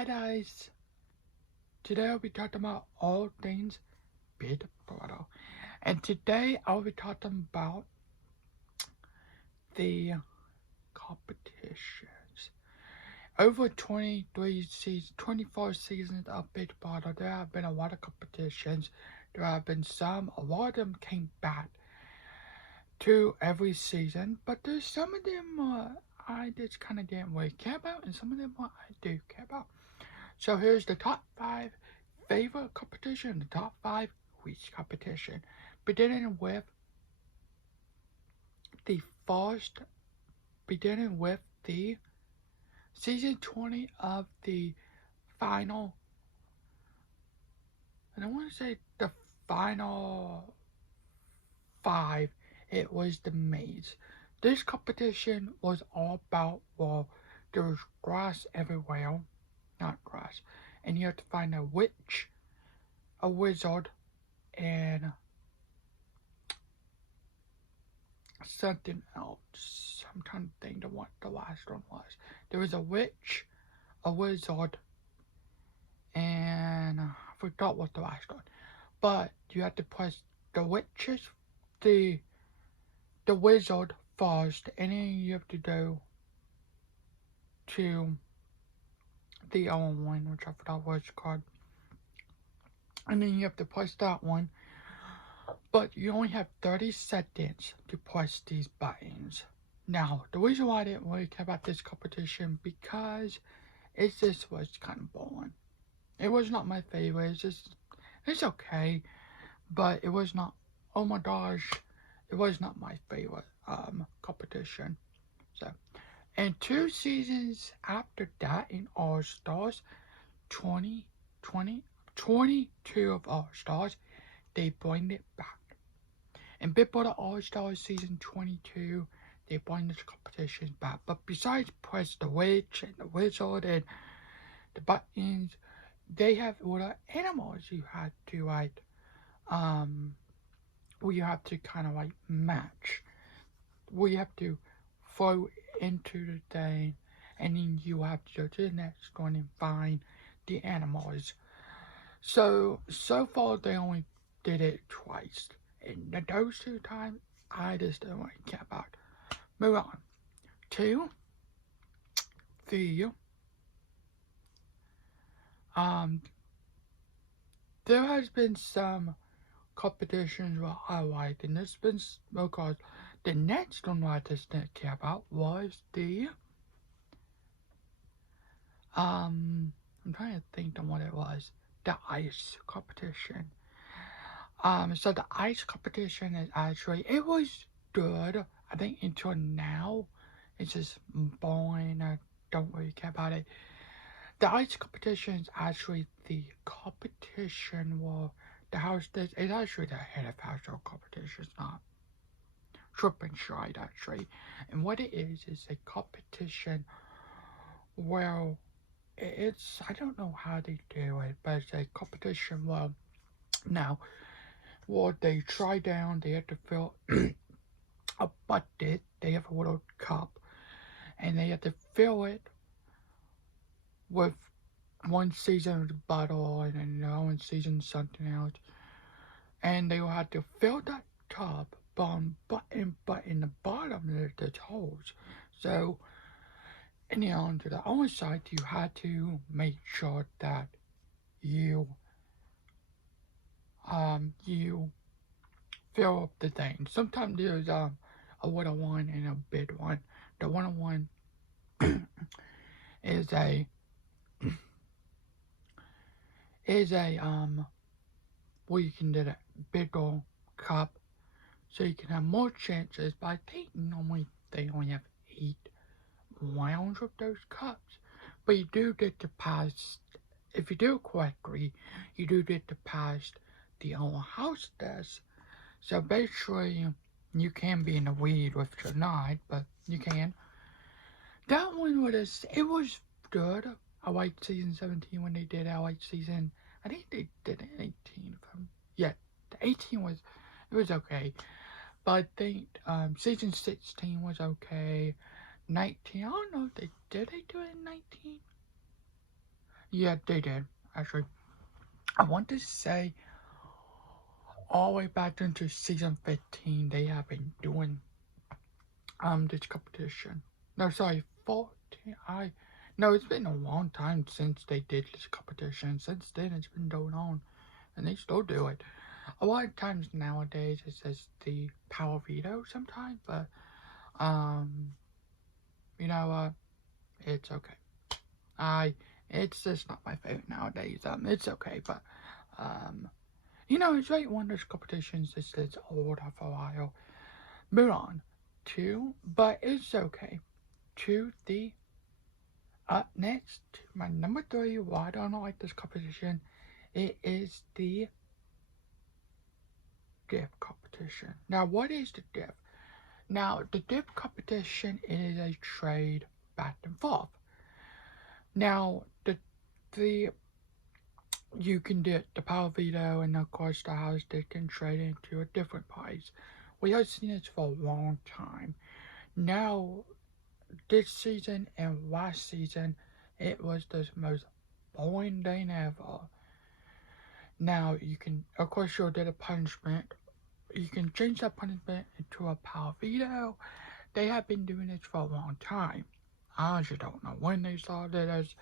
Hi guys, today I'll be talking about all things Big Brother. And today I'll be talking about the competitions. Over 23 seasons, 24 seasons of Big Brother, there have been a lot of competitions. There have been some, a lot of them came back to every season, but there's some of them I just kind of didn't really care about, and some of them I do care about. So here's the top 5 favorite competition, the top 5 least competition. Beginning with the first, beginning with the season 20 of the final, and I want to say the final 5, it was the maze. This competition was all about, well, there was grass everywhere, not grass, and you have to find a witch, a wizard, and something else. I'm trying to think of what the last one was. There was a witch, a wizard, and I forgot what the last one. But you have to press the witches, the wizard first, and then you have to go to the other one, which I forgot what it's called. And then you have to press that one. But you only have 30 seconds to press these buttons. Now, the reason why I didn't really care about this competition because it just was kind of boring. It was not my favorite. It's okay, but it was not. Oh my gosh, it was not my favorite competition. So, and 2 seasons after that in All Stars, 2020, 22 of All Stars, they bring it back. In Big Brother All Stars season 22, they bring this competition back. But besides press the witch and the wizard and the buttons, they have other animals you had to where you have to kind of like match. Where you have to throw into the thing, and then you have to go to the next one and find the animals. So far they only did it twice. And those 2 times, I just don't really care about. Move on to the um. There has been some competitions where I liked, and there's been because the next one I just didn't care about was the I'm trying to think of what it was. The ice competition. So the ice competition is actually it was good. I think until now, it's just boring. I don't really care about it. The ice competition is actually the competition where the house does. It's actually the head of household competition. It's not Trip and Stride actually. And what it is a competition where it's I don't know how they do it, but it's a competition where now what they try down, they have to fill a bucket, they have a little cup, and they have to fill it with one season of the bottle and then another one season something else. And they will have to fill that tub but in the bottom there's holes. So and then on to the other side you had to make sure that you you fill up the thing. Sometimes there's a little one and a big one. The little one is a where you can get a bigger cup so you can have more chances. But I think normally they only have 8 rounds with those cups. But you do get to pass if you do it correctly, you do get to pass the whole house test. So basically you can be in the lead with your night, but you can. That one it was good. I liked season 17 when they did it. I liked season I think they did 18 yeah, the 18 was it was okay. But I think season 16 was okay. 19, I don't know if they do it in 19. Yeah, they did. Actually, I want to say all the way back into season 15, they have been doing this competition. No, sorry, 14. No, it's been a long time since they did this competition. Since then, it's been going on, and they still do it. A lot of times nowadays, it says the Power Veto sometimes, but you know what? It's okay. I, it's just not my favorite nowadays. It's okay, but it's like one of those competitions that's old for a while. Move on to, but it's okay. To the up next, my number three. Why I don't like this competition? It is the dip competition. Now, what is the dip? Now, the dip competition is a trade back and forth. Now, the you can get the Power Veto and of course the House they can trade into a different price. We have seen this for a long time. Now, this season and last season, it was the most boring thing ever. Now, you can, of course, you'll get a punishment. You can change that punishment into a Power Veto. They have been doing this for a long time. I honestly don't know when they started this,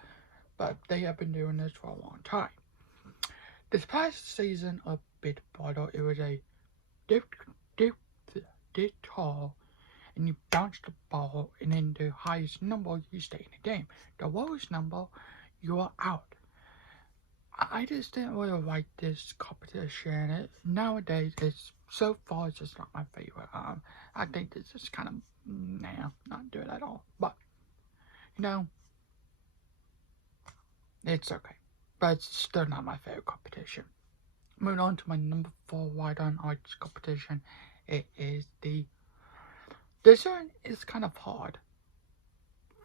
but they have been doing this for a long time. This past season of Bit Bottle, it was a dip, dip, dip tall, and you bounce the ball, and then the highest number, you stay in the game. The lowest number, you are out. I just didn't really like this competition. Nowadays, it's so far, it's just not my favorite. I think this is kind of, not good at all. But, you know, it's okay. But it's still not my favorite competition. Moving on to my number 4 why don't I like this competition. It is this one is kind of hard.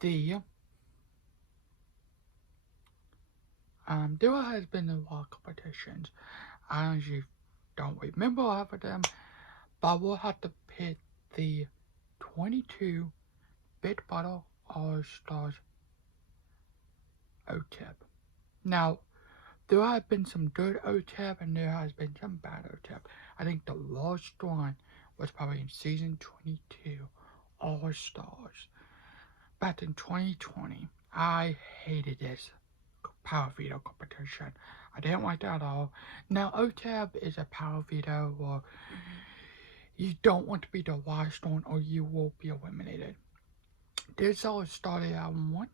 There has been a lot of competitions. I honestly don't remember half of them, but we'll have to pick the 22 Bit Bottle All Stars OTEP. Now, there have been some good OTEP and there has been some bad OTEP. I think the last one was probably in season 22 All Stars back in 2020. I hated this Power Veto competition. I didn't like that at all. Now, OTEP is a Power Veto where you don't want to be the last one or you will be eliminated. This all started, I want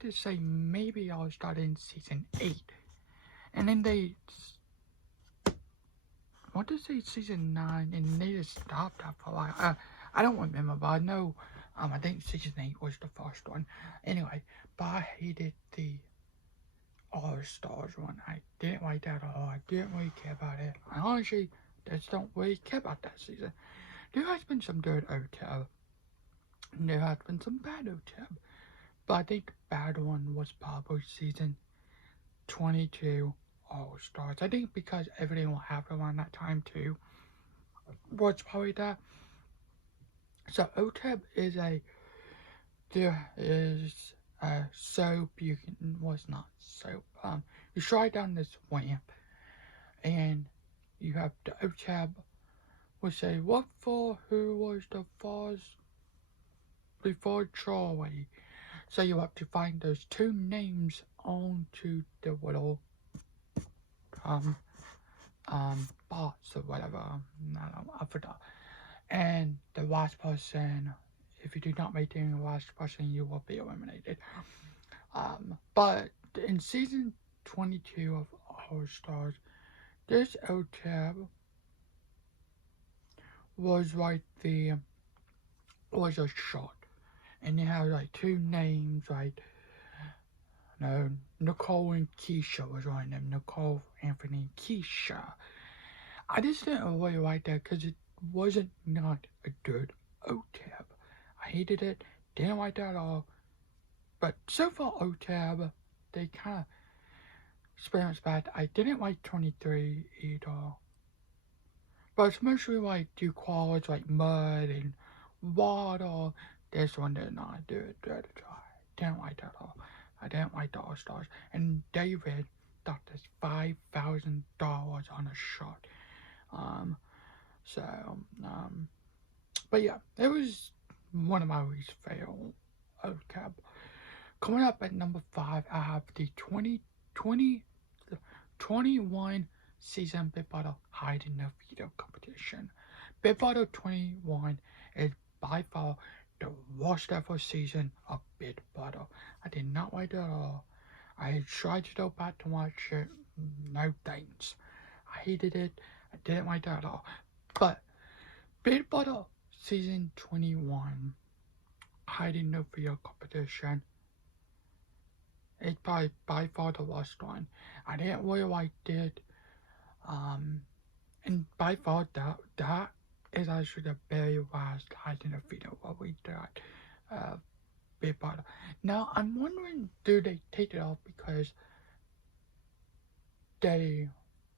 to say maybe all started in season 8. And then they want to say season 9 and they just stopped after a while. I don't remember, but I know, I think season 8 was the first one. Anyway, but I hated the All Stars one. I didn't like that at all. I didn't really care about it. I honestly just don't really care about that season. There has been some good OTEP. And there has been some bad OTEP. But I think the bad one was probably season 22 All Stars. I think because everything will happen around that time too. Was probably that. So OTEP is there is a soap you can, was not soap. You slide down this ramp and you have the OTEP would say, what for, who was the first before Charlie? So you have to find those 2 names onto the little bots or whatever. I forgot. And the last person, if you do not make the last person, you will be eliminated. But in season 22 of All Stars, this OTEP was like was a shot. And it had like 2 names, like, no, Nicole and Keisha was one of them. Nicole, Anthony, Keisha. I just didn't really like that because it wasn't not a good OTEP. I hated it, didn't like that at all. But so far OTEP, they kind of experiments bad. I didn't like 23 either. But it's mostly like do qualities like mud and water. This one did not do it good at all. Didn't like that at all. I didn't like the All-Stars. And David thought this $5,000 on a shot. Um, so, but yeah, it was one of my least favorite OCAB. Coming up at number 5, I have the 21 season Big Brother Hide and No Veto competition. Big Brother 21 is by far the worst ever season of Big Brother. I did not like it at all. I tried to go back to watch it. No thanks. I hated it. I didn't like it at all. But Big Brother season 21 Hide and No Veto competition, it's by far the worst one. I didn't really like it. And by far that is actually the very last Hide and No Veto what we did. Big Brother. Now I'm wondering, do they take it off because they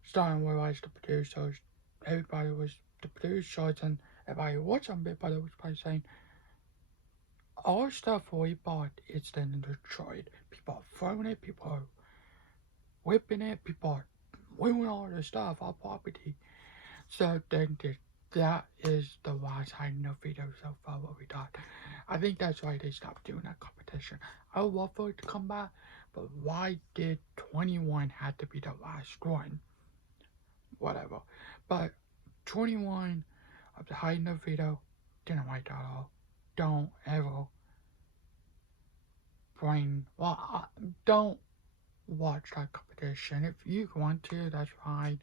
started to realize the producers, everybody was the producers and everybody watching Big Brother was probably saying, all stuff we bought is then destroyed. People are throwing it, people are whipping it, people are ruining all the stuff, our property. So then that is the last Hide and No Veto so far what we got. I think that's why they stopped doing that competition. I would love for it to come back, but why did 21 have to be the last one? Whatever. But 21 of the Hide and No Veto, didn't like that at all. Don't ever don't watch that competition. If you want to, that's fine.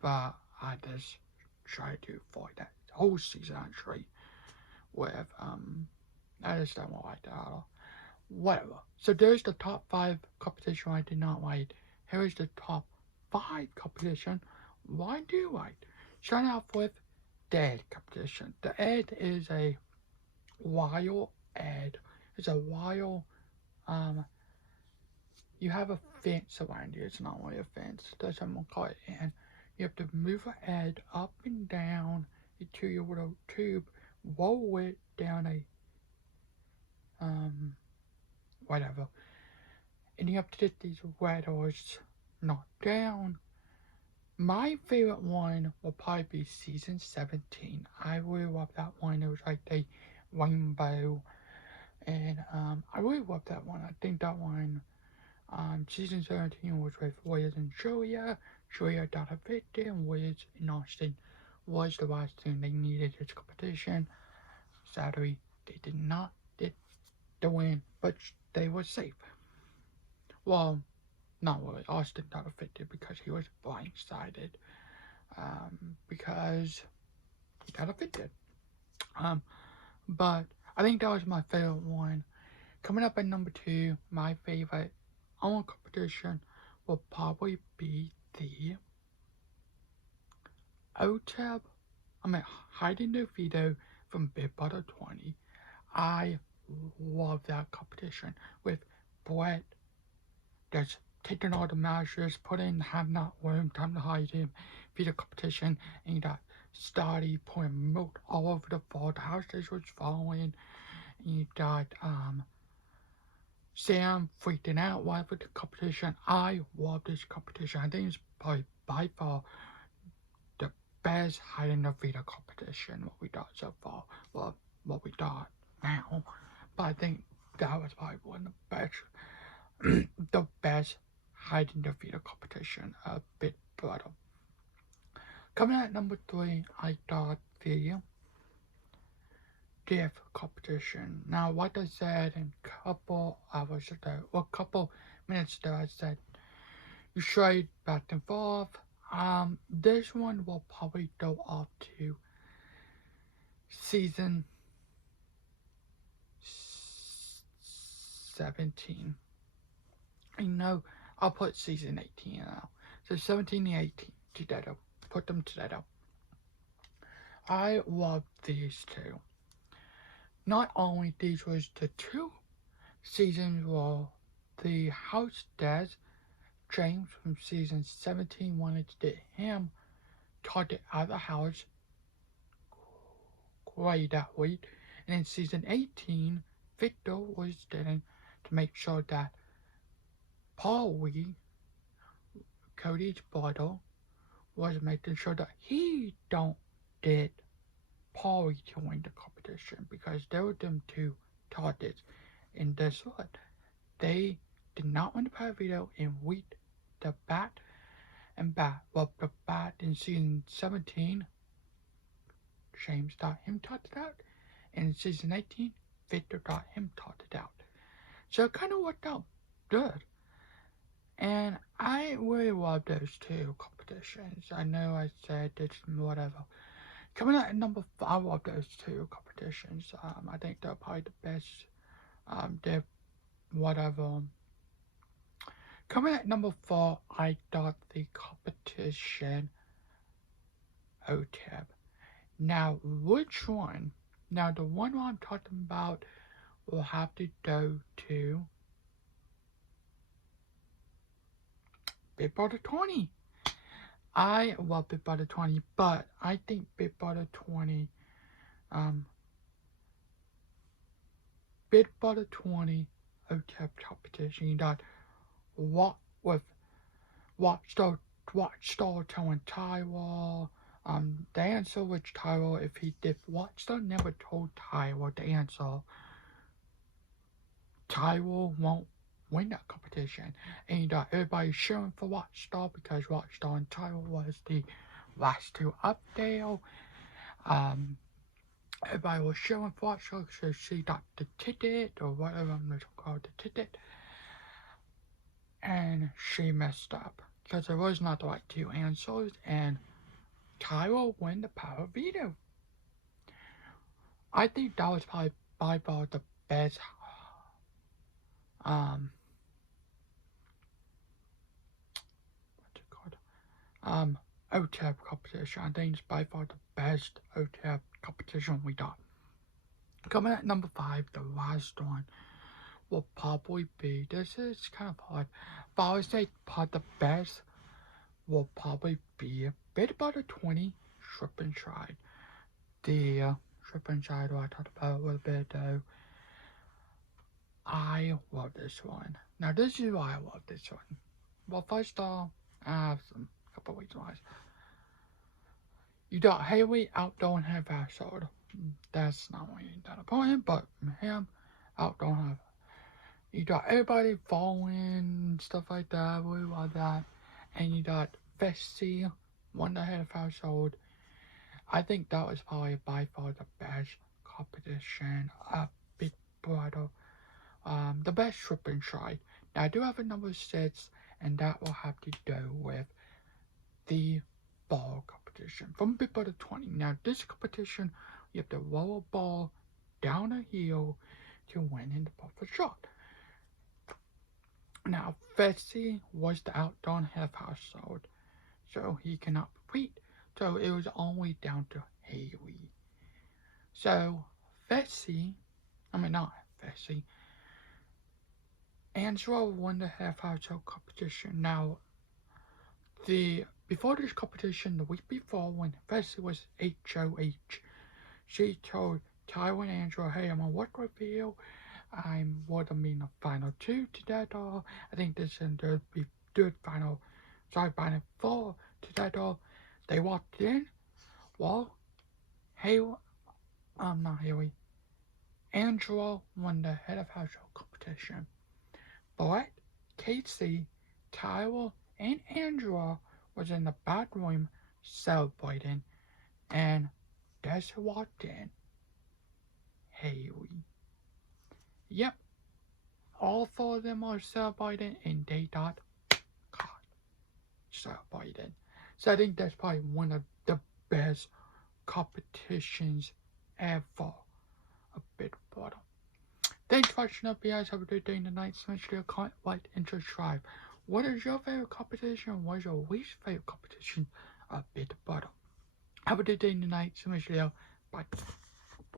But I just try to avoid that whole season actually with I just don't like that at all. Whatever. So there's the top 5 competition I did not like. Here is the top 5 competition why do you like. Starting off with the egg competition. The egg is a wild egg. It's a wild you have a fence around you. It's not really a fence. That's what I'm gonna call it. And you have to move an egg up and down into your little tube, roll it down a whatever. And you have to get these letters knocked down. My favorite one will probably be season 17. I really love that one. It was like the rainbow. And I really love that one. I think that one season 17 was with Wiz and Julia. Julia got a victim. Wiz and Austin was the last thing they needed this competition. Sadly, they did not get the win, but they were safe. Well, not really. Austin got affected because he was blindsided. Because he got affected. But I think that was my favorite one. Coming up at number 2, my favorite own competition will probably be the Hide and No Veto from Big Brother 20. I love that competition with Brett just taking all the measures, putting have not room, time to hide him, veto competition, and you got Starry pouring milk all over the floor, the house was falling, and you got Sam freaking out while with the competition. I love this competition. I think it's probably by far the best Hide and No Veto competition what we got so far. Well, what we got now. But I think that was probably one of the best the best Hide and No Veto competition of Big Brother. Coming at number 3, I got the gift competition. Now, what I said in a couple hours ago, or a couple minutes ago, I said you trade back and forth. This one will probably go up to season 17. I know I'll put season 18 now. So 17 and 18 together. Put them together. I love these two. Not only these was the 2 seasons where the house does James from season 17 wanted to get him target out of the house great that week. And in season 18, Victor was getting to make sure that Paulie, Cody's brother, was making sure that he don't get Paulie to win the competition because they were them two targets. And guess what? They did not win the power veto and weak the bat and bat. Well, the bat in season 17, James got him targeted out. And in season 18, Victor got him targeted out. So it kind of worked out good. And I really love those two competitions. I know I said it's whatever. Coming out at number 5, I love those two competitions. I think they're probably the best. They're whatever. Coming at number 4, I thought the competition OTEP. Now, which one? Now, the one I'm talking about will have to go to Big Brother 20. I love Big Brother 20, but I think Big Brother 20, Big Brother 20 OTEP competition, you got what with Watchstar telling Tyrell, the answer which Tyrell, if he did Watchstar never told Tyrell the answer, Tyrell won't win that competition. And you got everybody cheering for Watchstar because Watchstar and Tyrell was the last two up there. Everybody was cheering for Watchstar because she got the ticket or whatever I'm going to call it, the ticket. And she messed up because there was not the right two answers, and Tyrell won the power veto. I think that was probably by far the best what's it called? OTEP competition. I think it's by far the best OTEP competition we got. Coming at number 5, the last one will probably be, this is kind of hard, but I would say part the best will probably be Big Brother 20 Strip and Slide. The Strip and Slide I talked about a little bit though. I love this one. Now this is why I love this one. Well, first off, I have a couple of reasons why. You got Haley outdoor and half household. That's not really that important, but him outdoor and half. You got everybody following, stuff like that, I really love that. And you got Fessy, one that had a household. I think that was probably by far the best competition of Big Brother. The best Strip and Slide. Now I do have a number 6, and that will have to go with the ball competition from Big Brother 20. Now this competition, you have to roll a ball down a hill to win in the buffer shot. Now, Fessy was the outdoor half household, so he cannot repeat. So it was only down to Haley. So not Fessy, Angela won the half household competition. Now, before this competition, the week before, when Fessy was HOH, she told Tyrell and Angela, hey, I'm gonna work with you. I'm what I mean the final 2 to that all. I think this and there'd be third final 4 to that all. They walked in. Well, not Haley. Angela won the head of household competition. But Casey, Tyrell, and Angela was in the back room celebrating, and guess who walked in? Haley. Yep, all 4 of them are celebrating, and they got caught celebrating. So I think that's probably one of the best competitions ever. A Big Brother. Thanks for watching up, guys. Have a good day tonight. Smash the comment, like, and subscribe. What is your favorite competition? What is your least favorite competition of Big Brother? Have a good day tonight. Smash the bye.